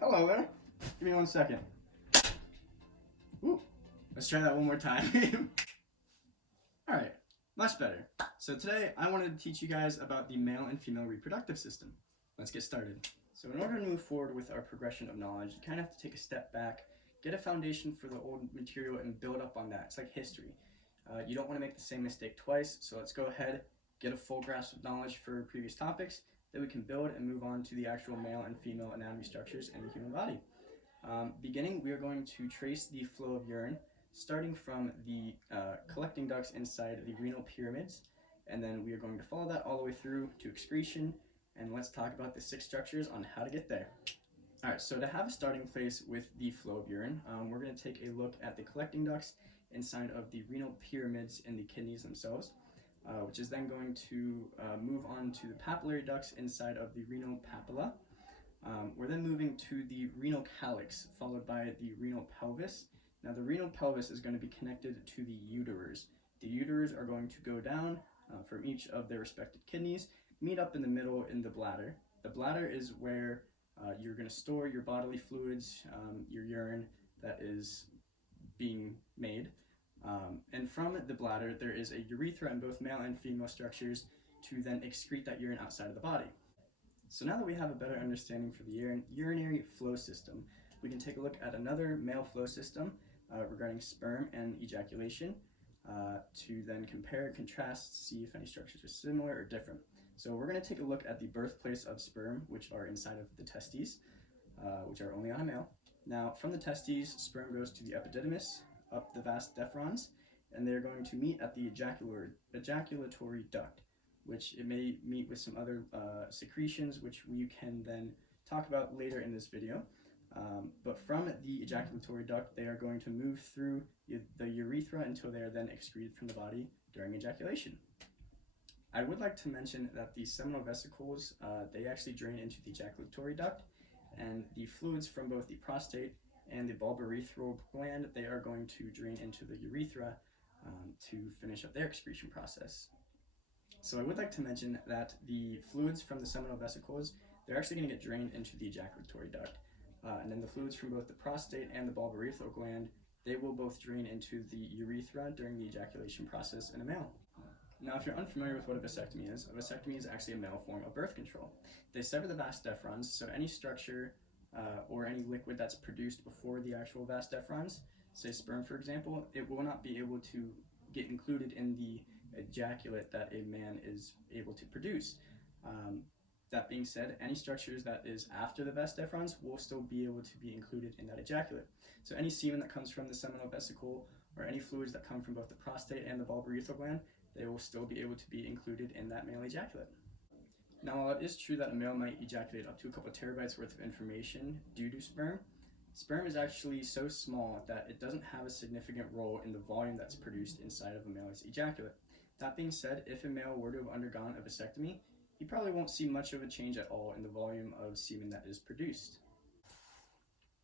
Hello there. Give me 1 second. Ooh. Let's try that one more time. Alright, much better. So today I wanted to teach you guys about the male and female reproductive system. Let's get started. So in order to move forward with our progression of knowledge, you kind of have to take a step back, get a foundation for the old material, and build up on that. It's like history. You don't want to make the same mistake twice, so let's go ahead, get a full grasp of knowledge for previous topics, then we can build and move on to the actual male and female anatomy structures in the human body. Beginning, we are going to trace the flow of urine, starting from the collecting ducts inside the renal pyramids, and then we are going to follow that all the way through to excretion, and let's talk about the 6 structures on how to get there. Alright, so to have a starting place with the flow of urine, we're going to take a look at the collecting ducts inside of the renal pyramids in the kidneys themselves, which is then going to move on to the papillary ducts inside of the renal papilla. We're then moving to the renal calyx, followed by the renal pelvis. Now the renal pelvis is going to be connected to the ureters. The ureters are going to go down from each of their respective kidneys, meet up in the middle in the bladder. The bladder is where you're going to store your bodily fluids, your urine that is being made. And from the bladder, there is a urethra in both male and female structures to then excrete that urine outside of the body. So now that we have a better understanding for the urinary flow system, we can take a look at another male flow system regarding sperm and ejaculation to then compare, contrast, see if any structures are similar or different. So we're going to take a look at the birthplace of sperm, which are inside of the testes, which are only on a male. Now, from the testes, sperm goes to the epididymis, up the vas deferens, and they're going to meet at the ejaculatory duct, which it may meet with some other secretions, which you can then talk about later in this video. But from the ejaculatory duct, they are going to move through the urethra until they are then excreted from the body during ejaculation. I would like to mention that the seminal vesicles, they actually drain into the ejaculatory duct, and the fluids from both the prostate and the bulbourethral gland, they are going to drain into the urethra to finish up their excretion process. So I would like to mention that the fluids from the seminal vesicles, they're actually going to get drained into the ejaculatory duct. And then the fluids from both the prostate and the bulbourethral gland, they will both drain into the urethra during the ejaculation process in a male. Now, if you're unfamiliar with what a vasectomy is actually a male form of birth control. They sever the vas deferens, so any structure or any liquid that's produced before the actual vas deferens, say sperm for example, it will not be able to get included in the ejaculate that a man is able to produce. That being said, any structures that is after the vas deferens will still be able to be included in that ejaculate. So any semen that comes from the seminal vesicle or any fluids that come from both the prostate and the bulbourethral gland, they will still be able to be included in that male ejaculate. Now, while it is true that a male might ejaculate up to a couple of terabytes worth of information due to sperm, sperm is actually so small that it doesn't have a significant role in the volume that's produced inside of a male's ejaculate. That being said, if a male were to have undergone a vasectomy, he probably won't see much of a change at all in the volume of semen that is produced.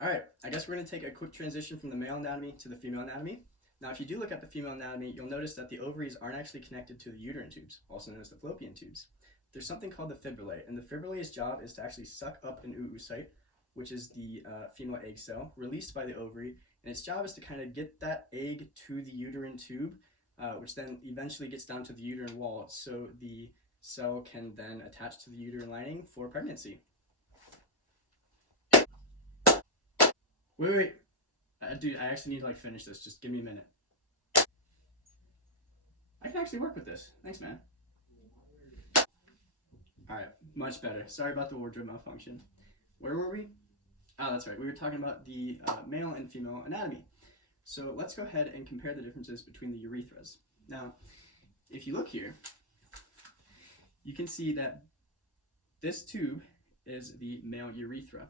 Alright, I guess we're going to take a quick transition from the male anatomy to the female anatomy. Now, if you do look at the female anatomy, you'll notice that the ovaries aren't actually connected to the uterine tubes, also known as the fallopian tubes. There's something called the fibrillae, and the fibrillae's job is to actually suck up an oocyte, which is the female egg cell, released by the ovary, and its job is to kind of get that egg to the uterine tube, which then eventually gets down to the uterine wall, so the cell can then attach to the uterine lining for pregnancy. Wait. Dude, I actually need to finish this. Just give me a minute. I can actually work with this. Thanks, man. Alright, much better. Sorry about the wardrobe malfunction. Where were we? Oh, that's right. We were talking about the male and female anatomy. So let's go ahead and compare the differences between the urethras. Now, if you look here, you can see that this tube is the male urethra,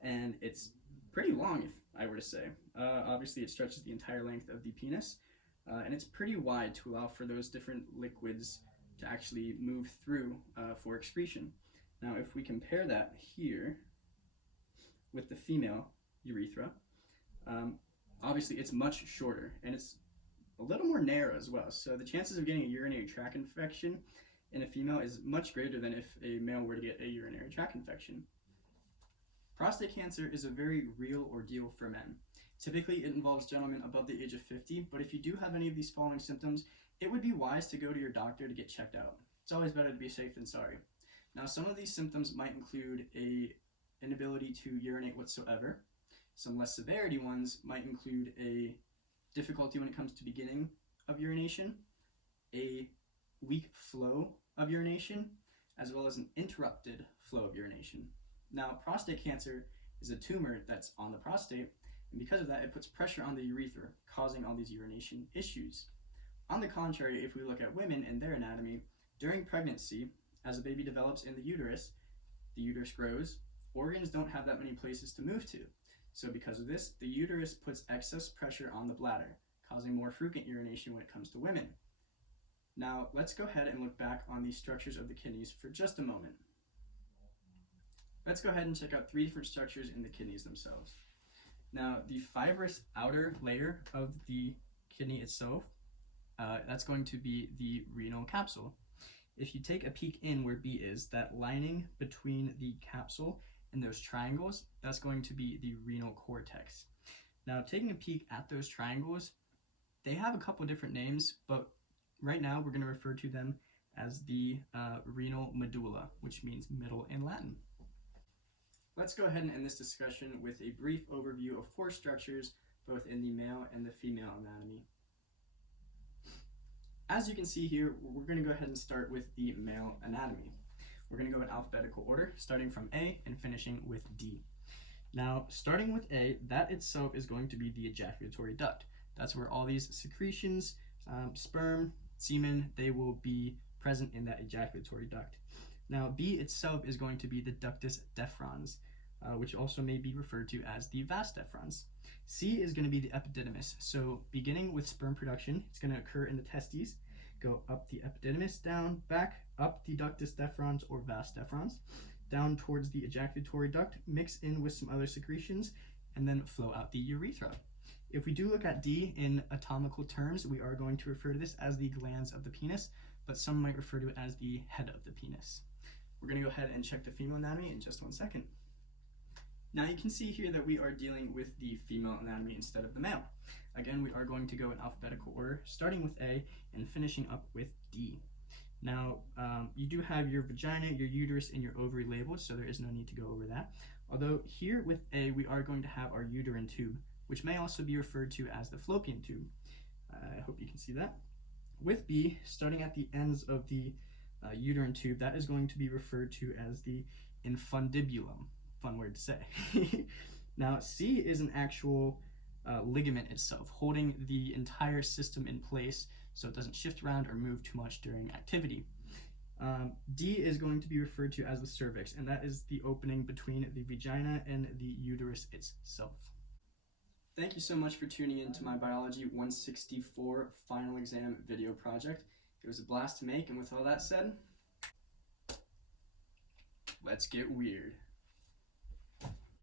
and it's pretty long, if I were to say. Obviously, it stretches the entire length of the penis, and it's pretty wide to allow for those different liquids to actually move through for excretion. Now, if we compare that here with the female urethra, obviously it's much shorter, and it's a little more narrow as well. So the chances of getting a urinary tract infection in a female is much greater than if a male were to get a urinary tract infection. Prostate cancer is a very real ordeal for men. Typically, it involves gentlemen above the age of 50, but if you do have any of these following symptoms, it would be wise to go to your doctor to get checked out. It's always better to be safe than sorry. Now, some of these symptoms might include an inability to urinate whatsoever. Some less severity ones might include a difficulty when it comes to beginning of urination, a weak flow of urination, as well as an interrupted flow of urination. Now, prostate cancer is a tumor that's on the prostate, and because of that, it puts pressure on the urethra, causing all these urination issues. On the contrary, if we look at women and their anatomy, during pregnancy, as a baby develops in the uterus grows, organs don't have that many places to move to. So because of this, the uterus puts excess pressure on the bladder, causing more frequent urination when it comes to women. Now, let's go ahead and look back on the structures of the kidneys for just a moment. Let's go ahead and check out 3 different structures in the kidneys themselves. Now, the fibrous outer layer of the kidney itself, that's going to be the renal capsule. If you take a peek in where B is, that lining between the capsule and those triangles, that's going to be the renal cortex. Now, taking a peek at those triangles, they have a couple different names, but right now we're going to refer to them as the renal medulla, which means middle in Latin. Let's go ahead and end this discussion with a brief overview of 4 structures, both in the male and the female anatomy. As you can see here, we're going to go ahead and start with the male anatomy. We're going to go in alphabetical order, starting from A and finishing with D. Now, starting with A, that itself is going to be the ejaculatory duct. That's where all these secretions, sperm, semen, they will be present in that ejaculatory duct. Now, B itself is going to be the ductus deferens, which also may be referred to as the vas deferens. C is going to be the epididymis. So beginning with sperm production, it's going to occur in the testes, go up the epididymis, down, back, up the ductus deferens or vas deferens, down towards the ejaculatory duct, mix in with some other secretions, and then flow out the urethra. If we do look at D in anatomical terms, we are going to refer to this as the glans of the penis, but some might refer to it as the head of the penis. We're going to go ahead and check the female anatomy in just 1 second. Now you can see here that we are dealing with the female anatomy instead of the male. Again, we are going to go in alphabetical order, starting with A and finishing up with D. Now, you do have your vagina, your uterus, and your ovary labeled, so there is no need to go over that. Although here with A, we are going to have our uterine tube, which may also be referred to as the fallopian tube. I hope you can see that. With B, starting at the ends of the uterine tube, that is going to be referred to as the infundibulum. Fun word to say. Now, C is an actual ligament itself, holding the entire system in place so it doesn't shift around or move too much during activity. D is going to be referred to as the cervix, and that is the opening between the vagina and the uterus itself. Thank you so much for tuning in to my Biology 164 final exam video project. It was a blast to make, and with all that said, let's get weird.